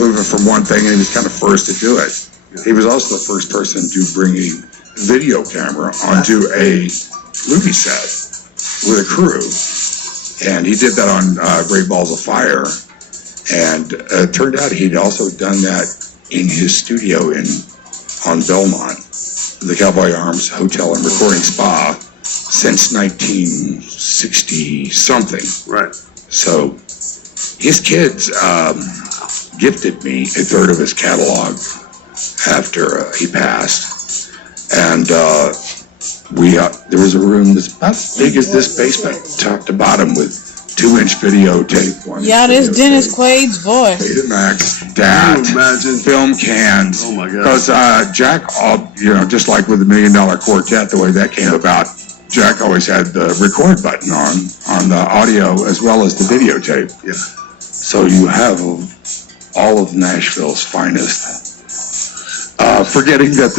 moving from one thing, and he was kind of first to do it. He was also the first person to bring a video camera onto a movie set with a crew, and he did that on Great Balls of Fire. And it turned out he'd also done that in his studio on Belmont, the Cowboy Arms Hotel and Recording Spa, since 1960-something. Right. So his kids gifted me a third of his catalog after he passed. And there was a room that's about as big as this basement, top to bottom, with 2-inch videotape. Yeah, this Dennis Quaid's voice. Betamax, DAT, film cans. Oh my God. Because Jack, just like with the $1 Million Quartet, the way that came about, Jack always had the record button on the audio as well as the videotape. Yeah. So you have all of Nashville's finest. Forgetting that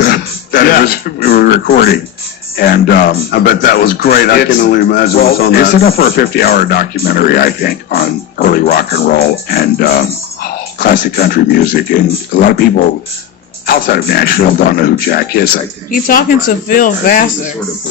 we were recording. And I bet that was great. I can only imagine what's on that. It's enough for a 50-hour documentary, I think, on early rock and roll and classic country music. And a lot of people outside of Nashville don't know who Jack is, I think. You're talking to Phil Vassar. Sort of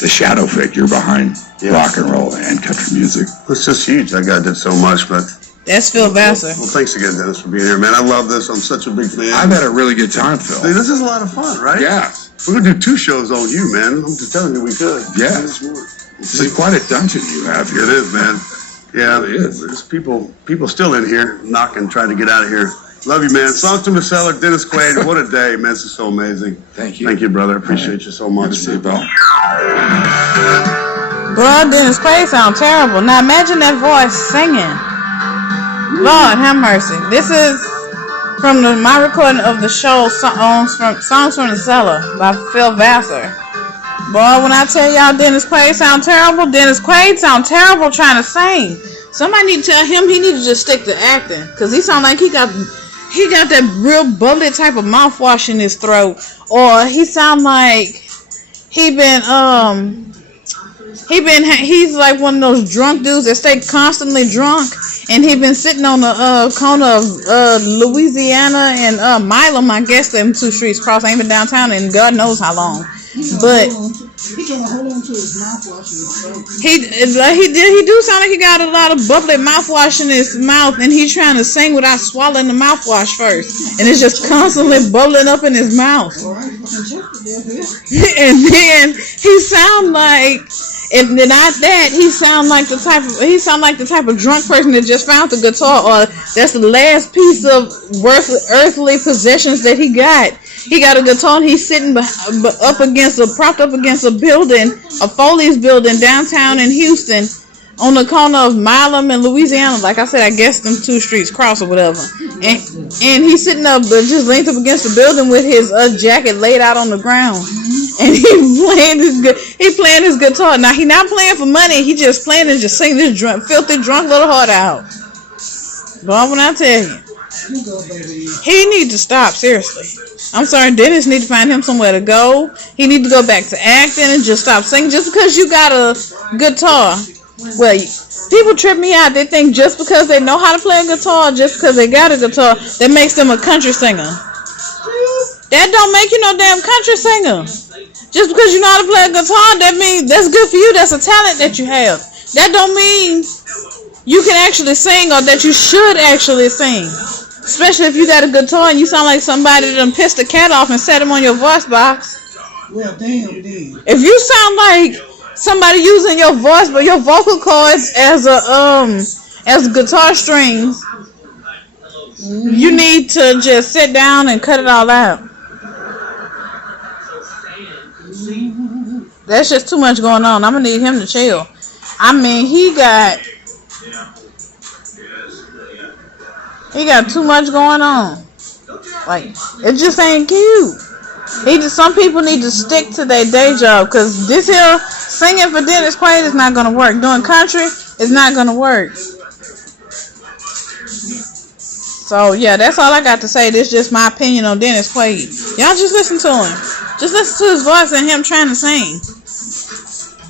the shadow figure behind rock and roll and country music. It's just huge. That guy did so much, but... That's Phil Vassar. Well, thanks again, Dennis, for being here, man. I love this. I'm such a big fan. I've had a really good time, Phil. Dude, this is a lot of fun, right? Yeah. We're going to do 2 shows on you, man. I'm just telling you we could. Yeah. This is quite a dungeon you have here. It is, man. Yeah. It really is. There's people still in here knocking, trying to get out of here. Love you, man. Songs from the Cellar, Dennis Quaid. What a day, man. This is so amazing. Thank you. Thank you, brother. I appreciate you so much. Good to see you, Bill. Bro, Dennis Quaid sound terrible. Now imagine that voice singing. Lord have mercy. This is from my recording of the show Songs from the Cellar by Phil Vassar. Boy, when I tell y'all Dennis Quaid sound terrible, Dennis Quaid sound terrible trying to sing. Somebody need to tell him he need to just stick to acting, because he sound like he got that real bubbly type of mouthwash in his throat, or he sound like he's like one of those drunk dudes that stay constantly drunk, and he been sitting on the corner of Louisiana and Milam, I guess them 2 streets cross. Ain't been downtown in God knows how long. But he trying to hold on to his mouthwash in his throat. he do sound like he got a lot of bubbly mouthwash in his mouth, and he's trying to sing without swallowing the mouthwash first, and it's just constantly bubbling up in his mouth. And then he sound like, if not that, he sound like the type of drunk person that just found the guitar, or that's the last piece of earthly possessions that he got. He got a guitar and he's sitting propped up against a building, a Foley's building downtown in Houston, on the corner of Milam and Louisiana. Like I said, I guess them 2 streets cross or whatever. And he's sitting up, just leaned up against the building with his jacket laid out on the ground. And he playing his guitar. Now he not playing for money. He just playing and just singing this filthy drunk little heart out. But when I tell you, he need to stop, seriously. I'm sorry, Dennis need to find him somewhere to go. He need to go back to acting and just stop singing. Just because you got a guitar, well, people trip me out. They think just because they know how to play a guitar, just because they got a guitar, that makes them a country singer. That don't make you no damn country singer. Just because you know how to play a guitar, that means that's good for you. That's a talent that you have. That don't mean you can actually sing, or that you should actually sing. Especially if you got a guitar and you sound like somebody that done pissed a cat off and set him on your voice box. Well, damn, dude. If you sound like somebody using your voice, but your vocal cords as guitar strings, you need to just sit down and cut it all out. That's just too much going on. I'm gonna need him to chill. I mean, he got too much going on. Like, it just ain't cute. Some people need to stick to their day job, because this here singing for Dennis Quaid is not gonna work. Doing country is not gonna work. So yeah, that's all I got to say. This is just my opinion on Dennis Quaid. Y'all just listen to him. Just listen to his voice and him trying to sing.